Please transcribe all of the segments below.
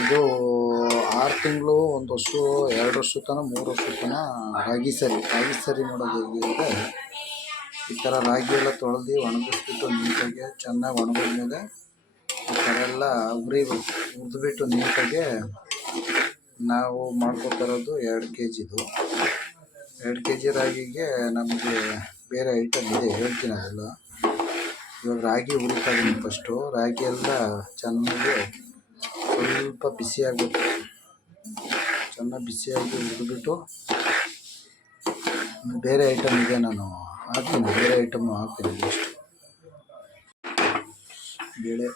ಇದು 6 ತಿಂಗಳು, 1 ವರ್ಷ, 2 ವರ್ಷ ತನಕ, 3 ವರ್ಷ ತನಕ ರಾಗಿ ಸರಿ ಮಾಡೋದು ಹೇಗೆ ಅಂದರೆ, ಈ ಥರ ರಾಗಿ ಎಲ್ಲ ತೊಳೆದು ಒಣಗಿಸ್ಬಿಟ್ಟು ನೀಟಾಗಿ ಚೆನ್ನಾಗಿ ಒಣಗಿದ್ಮೇಲೆ ಈ ಥರ ಎಲ್ಲ ಹುರಿದ್ಬಿಟ್ಟು ನೀಟಾಗಿ ನಾವು ಮಾಡ್ಕೊತಾರೋದು 2 kgದು. 2 kg ರಾಗಿಗೆ ನಮಗೆ ಬೇರೆ ಐಟಮ್ ಇದೆ, ಹೇಳ್ತೀನಿ ಅದೆಲ್ಲ. ಇವಾಗ ರಾಗಿ ಹುರಿತಾ ಇದ್ದೀನಿ. ಫಸ್ಟು ರಾಗಿ ಎಲ್ಲ ಚೆನ್ನಾಗಿ ಸ್ವಲ್ಪ ಬಿಸಿಯಾಗಬೇಕು. ಚೆನ್ನಾಗಿ ಬಿಸಿಯಾಗಿ ಹುರಿದ್ಬಿಟ್ಟು ಬೇರೆ ಐಟಮ್ ಇದೆ, ನಾನು ಹಾಕ್ತೀನಿ, ಬೇರೆ ಐಟಮ್ ಹಾಕ್ತೀನಿ. ಎಷ್ಟು ಬೇಳೆ,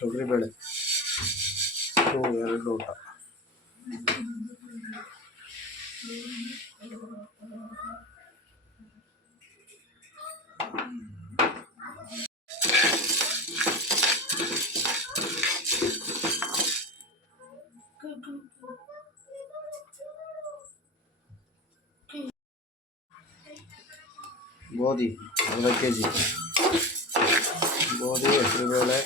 ತೊಗರಿಬೇಳೆ 2 ಲೋಟ, ಗೋಧಿ 1/2 kg, ಗೋಧಿ, ಹೆಸರುಬೇಳೆ,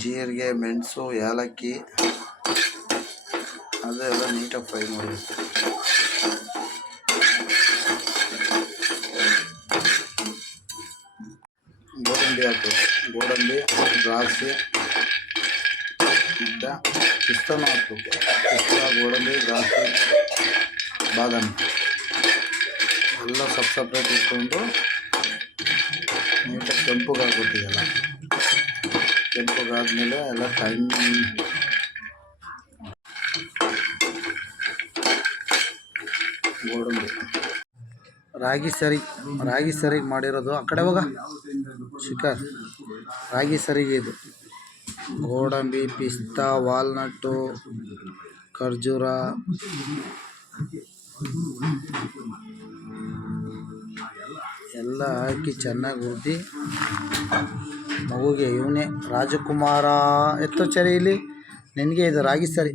ಜೀರಿಗೆ, ಮೆಣಸು, ಏಲಕ್ಕಿ ಅದೆಲ್ಲ ನೀಟಾಗಿ ಫ್ರೈ ಮಾಡಬೇಕು. ಗೋಡಂಬಿ ಹಾಕಬೇಕು, ಗೋಡಂಬಿ, ದ್ರಾಕ್ಷಿ, ಪಿಸ್ತಾನು ಹಾಕಬೇಕು. ಪಿಸ್ತಾ, ಗೋಡಂಬಿ, ದ್ರಾಕ್ಷಿ, ಬಾದಾಮಿ ಎಲ್ಲ ಸಪ್ರೇಟ್ ಇಟ್ಕೊಂಡು ನೀಟಾಗಿ ಕೆಂಪಗಾಗ್ಬಿಟ್ಟಿದೆಲ್ಲ. ಕೆಂಪಗಾದ್ಮೇಲೆ ಎಲ್ಲ ಗೋಡಂಬಿ, ರಾಗಿ ಸರಿಗೆ ಮಾಡಿರೋದು. ಆ ಕಡೆ ಹೋಗ ಶಿಖರ್. ರಾಗಿ ಸರಿಗೆ ಇದು ಗೋಡಂಬಿ, ಪಿಸ್ತಾ, ವಾಲ್ನಟ್ಟು, ಖರ್ಜೂರ ಎಲ್ಲ ಹಾಕಿ ಚೆನ್ನಾಗಿ ಹುರಿದು ಮಗುಗೆ, ಇವನೇ ರಾಜಕುಮಾರ ಎತ್ತೋ ಚರಿ ಇಲ್ಲಿ ನಿನಗೆ ಇದು ರಾಗಿ ಸರಿ.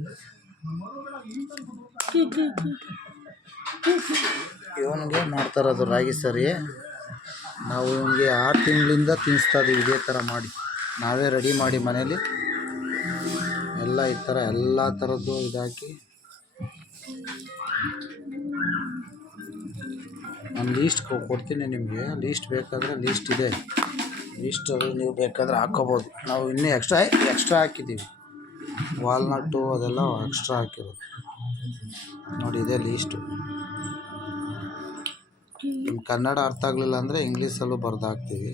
ಇವನಿಗೆ ಮಾಡ್ತಾರದು ರಾಗಿ ಸರಿ. ನಾವು ಇವನಿಗೆ 6 ತಿಂಗಳಿಂದ ತಿನ್ನಿಸ್ತಾ ಇದ್ದೀವಿ ಇದೇ ಥರ ಮಾಡಿ. ನಾವೇ ರೆಡಿ ಮಾಡಿ ಮನೇಲಿ ಎಲ್ಲ ಈ ಥರ ಎಲ್ಲ ಥರದ್ದು ಇದಾಕಿ. ನಾನು ಲೀಸ್ಟ್ ಕೊಡ್ತೀನಿ ನಿಮಗೆ. ಲೀಸ್ಟ್ ಬೇಕಾದರೆ ಲೀಸ್ಟ್ ಇದೆ, ಲೀಸ್ಟಲ್ಲಿ ನೀವು ಬೇಕಾದರೆ ಹಾಕ್ಕೋಬೋದು. ನಾವು ಇನ್ನೂ ಎಕ್ಸ್ಟ್ರಾ ಹಾಕಿದ್ದೀವಿ. ವಾಲ್ನಟ್ಟು ಅದೆಲ್ಲ ಎಕ್ಸ್ಟ್ರಾ ಹಾಕಿರೋದು ನೋಡಿ. ಇದೆ ಲೀಸ್ಟು. ನಿಮ್ಮ ಕನ್ನಡ ಅರ್ಥ ಆಗಲಿಲ್ಲ ಅಂದರೆ ಇಂಗ್ಲೀಷಲ್ಲೂ ಬರೆದು ಹಾಕ್ತೀವಿ.